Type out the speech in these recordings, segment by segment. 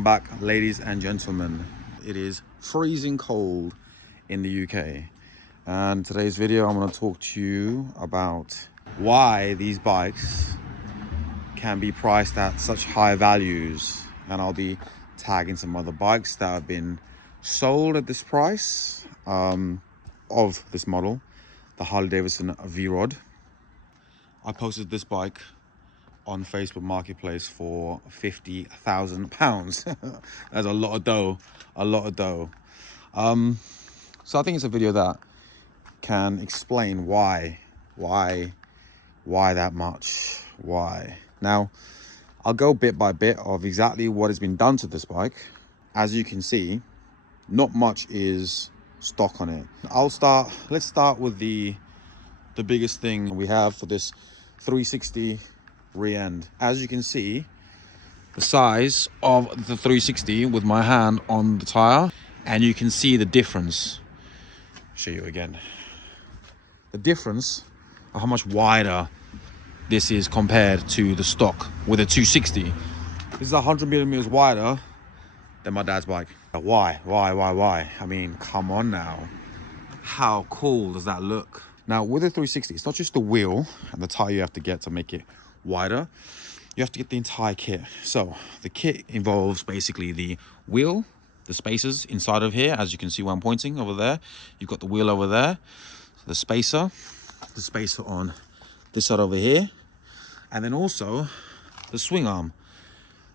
Welcome back, ladies and gentlemen. It is freezing cold in the UK, and today's video I'm going to talk to you about why these bikes can be priced at such high values, and I'll be tagging some other bikes that have been sold at this price of this model, the Harley Davidson V-Rod. I posted this bike on Facebook Marketplace for £50,000. That's a lot of dough, so I think it's a video that can explain why that much. Why? Now I'll go bit by bit of exactly what has been done to this bike. As you can see, not much is stock on it. Let's start with the biggest thing we have for this 360 rear end. As you can see, the size of the 360 with my hand on the tire, and you can see the difference. Show you again the difference of how much wider this is compared to the stock with a 260. This is 100 millimeters wider than my dad's bike. Why? I mean, come on now, how cool does that look? Now with the 360, it's not just the wheel and the tire you have to get to make it wider, you have to get the entire kit. So the kit involves basically the wheel, the spacers inside of here, as you can see where I'm pointing over there. You've got the wheel over there, the spacer on this side over here, and then also the swing arm.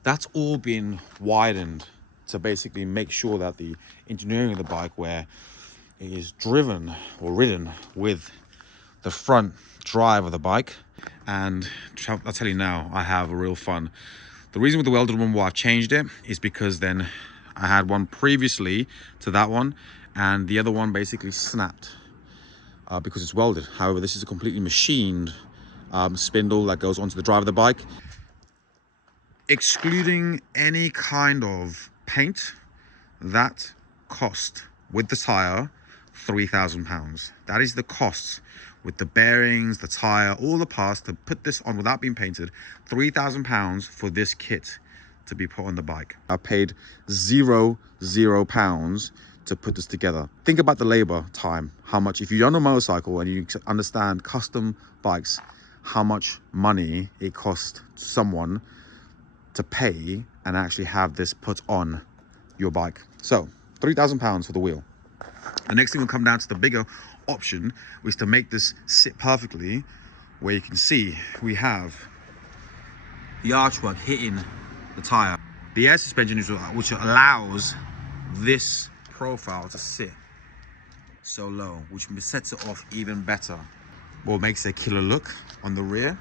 That's all been widened to basically make sure that the engineering of the bike, where it is driven or ridden with the front drive of the bike. And I'll tell you now, I have real fun. The reason with the welded one why I've changed it is because then I had one previously to that one, and the other one basically snapped because it's welded. However, this is a completely machined spindle that goes onto the drive of the bike. Excluding any kind of paint, that cost with the tire £3,000. That is the cost with the bearings, the tire, all the parts to put this on without being painted. £3,000 for this kit to be put on the bike. I paid zero pounds to put this together. Think about the labor time, how much, if you're on a motorcycle and you understand custom bikes, how much money it costs someone to pay and actually have this put on your bike. So £3,000 for the wheel. The next thing will come down to the bigger option, which is to make this sit perfectly, where you can see we have the archwork hitting the tire. The air suspension is which allows this profile to sit so low, which sets it off even better. What makes a killer look on the rear,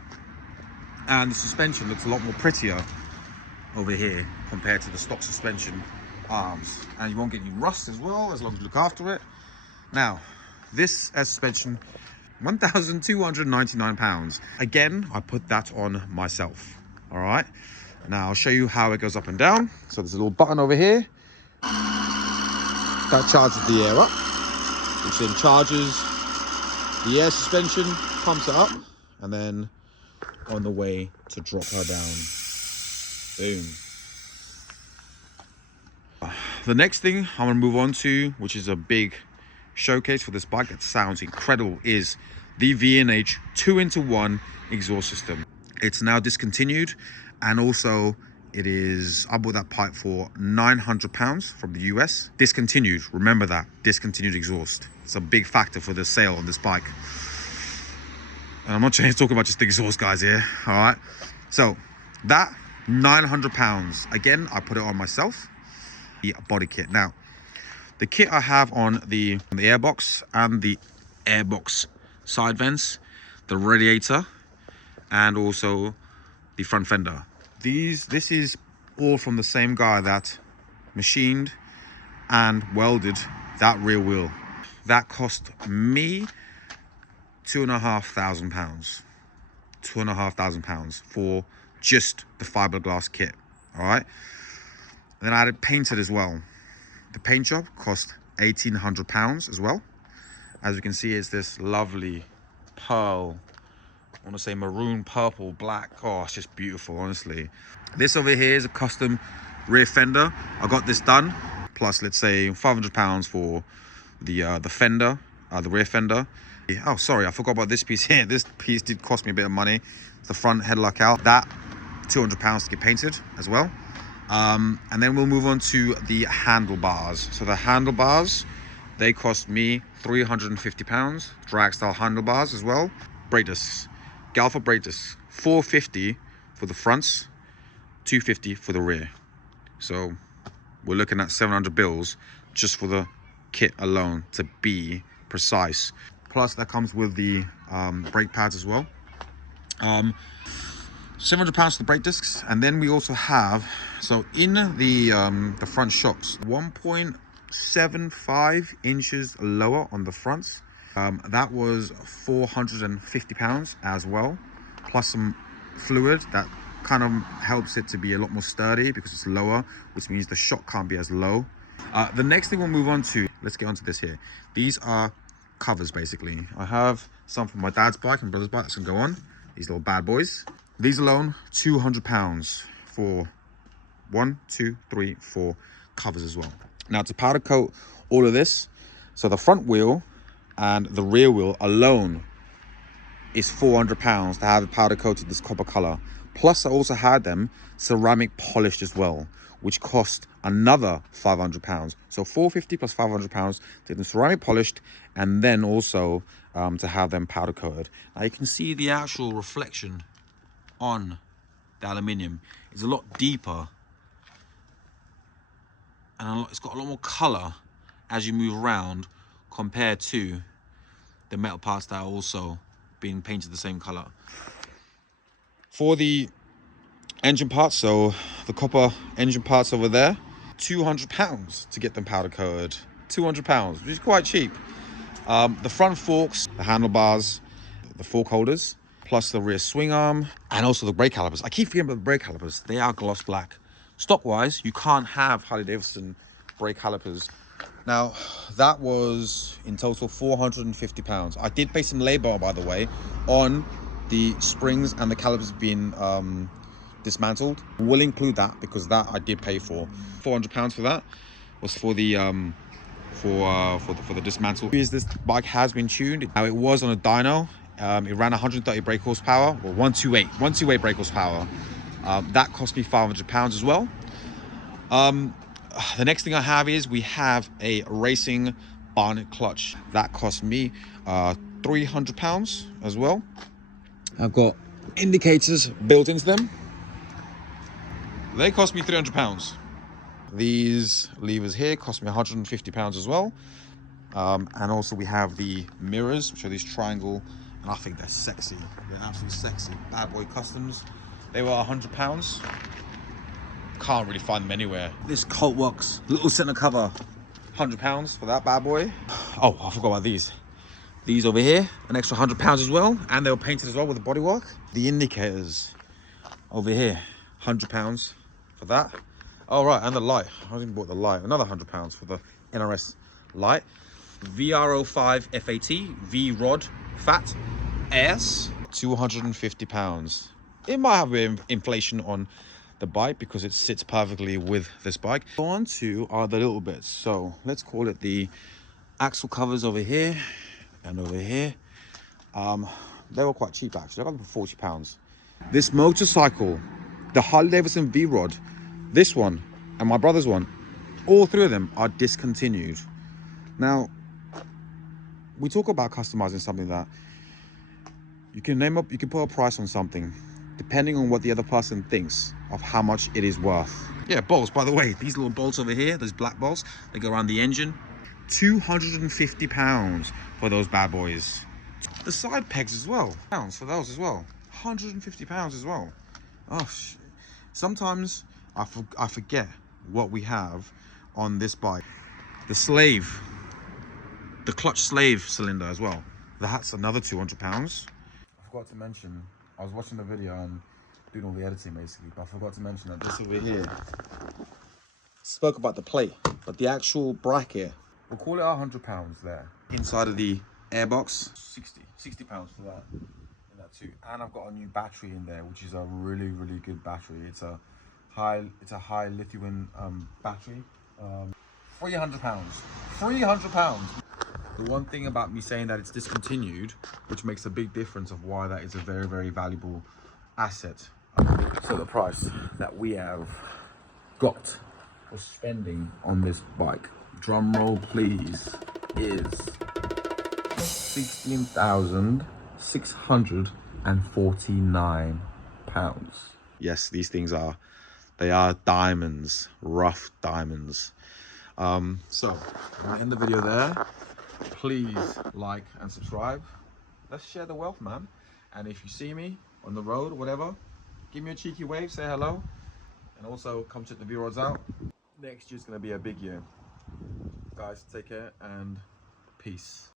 and the suspension looks a lot more prettier over here compared to the stock suspension arms, and you won't get any rust as well as long as you look after it. Now this air suspension, £1,299. Again, I put that on myself. All right, now I'll show you how it goes up and down. So there's a little button over here that charges the air up, which then charges the air suspension, pumps it up, and then on the way to drop her down. Boom. The next thing I'm gonna move on to, which is a big showcase for this bike that sounds incredible, is the V&H 2-in-1 exhaust system. It's now discontinued, and also it is, I bought that pipe for £900 from the US. Discontinued, remember that, discontinued exhaust. It's a big factor for the sale on this bike. And I'm not talking about just the exhaust, guys, here. All right, so that £900. Again, I put it on myself. The body kit. Now the kit I have on the airbox and the airbox side vents, the radiator, and also the front fender. This is all from the same guy that machined and welded that rear wheel. That cost me £2,500. £2,500 for just the fiberglass kit. All right. Then I had it painted as well. The paint job cost £1,800 as well. As you can see, it's this lovely pearl, I want to say maroon, purple, black. Oh, it's just beautiful, honestly. This over here is a custom rear fender. I got this done, plus let's say £500 for the fender, the rear fender. Oh, sorry, I forgot about this piece here. This piece did cost me a bit of money. The front headlock out, that £200 to get painted as well. And then we'll move on to the handlebars. So the handlebars, they cost me £350. Drag style handlebars as well. Brake discs, Galfa brake discs, £450 for the fronts, £250 for the rear. So we're looking at 700 bills just for the kit alone, to be precise. Plus that comes with the brake pads as well. £700 for the brake discs. And then we also have, so in the front shocks, 1.75 inches lower on the fronts. That was £450 as well, plus some fluid that kind of helps it to be a lot more sturdy because it's lower, which means the shock can't be as low. The next thing we'll move on to, let's get onto this here. These are covers basically. I have some from my dad's bike and brother's bike that's gonna go on, these little bad boys. These alone, £200 for 1, 2, 3, 4 covers as well. Now to powder coat all of this, so the front wheel and the rear wheel alone is £400 to have it powder coated this copper color. Plus I also had them ceramic polished as well, which cost another £500. So £450 plus £500 to get them ceramic polished, and then also to have them powder coated. Now you can see the actual reflection on the aluminium is a lot deeper, and it's got a lot more color as you move around compared to the metal parts that are also being painted the same color. For the engine parts, so the copper engine parts over there, £200 to get them powder coated. £200, which is quite cheap. The front forks, the handlebars, the fork holders, plus the rear swing arm, and also the brake calipers. I keep forgetting about the brake calipers. They are gloss black. Stock wise, you can't have Harley Davidson brake calipers. Now that was in total £450. I did pay some labor, by the way, on the springs and the calipers being dismantled. We'll include that because that I did pay for. £400 for that was for the for the dismantle. This bike has been tuned. Now it was on a dyno. It ran 130 brake horsepower, or 128 brake horsepower. That cost me £500 as well. The next thing I have is we have a racing Barnett clutch. That cost me £300 as well. I've got indicators built into them. They cost me £300. These levers here cost me £150 as well. And also we have the mirrors, which are these triangle, and I think they're sexy. They're absolutely sexy. Bad Boy Customs. They were £100. Can't really find them anywhere. This Coltworks little center cover, £100 for that bad boy. Oh, I forgot about these. These over here, an extra £100 as well, and they were painted as well with the bodywork. The indicators over here, £100 for that. Oh right, and the light. I even bought the light. Another £100 for the NRS light. VR05 FAT V-Rod Fat S, £250. It might have a bit of inflation on the bike because it sits perfectly with this bike. On to are the little bits. So let's call it the axle covers over here and over here. They were quite cheap actually. I got them for £40. This motorcycle, the Harley Davidson V-Rod, this one and my brother's one, all three of them are discontinued. Now, we talk about customizing something that you can put a price on something depending on what the other person thinks of how much it is worth. Yeah, bolts, by the way, these little bolts over here, those black bolts, they go around the engine. £250 for those bad boys. The side pegs as well, pounds for those as well. £150 as well. Oh, sometimes I forget what we have on this bike. The slave, the clutch slave cylinder as well. That's another £200. I forgot to mention, I was watching the video and doing all the editing basically, but I forgot to mention that this over here, spoke about the plate, but the actual bracket, we'll call it £100 there. Inside of the airbox, £60 for that, in that too. And I've got a new battery in there, which is a really, really good battery. It's a It's a high lithium battery. £300. £300. The one thing about me saying that it's discontinued, which makes a big difference of why that is a very, very valuable asset. So the price that we have got for spending on this bike, drum roll please, is £16,649. Yes, these things are, they are diamonds, rough diamonds. So I'm gonna end the video there. Please like and subscribe. Let's share the wealth, man. And if you see me on the road or whatever, give me a cheeky wave, say hello. And also come check the V-Rods out. Next year's gonna be a big year. Guys, take care and peace.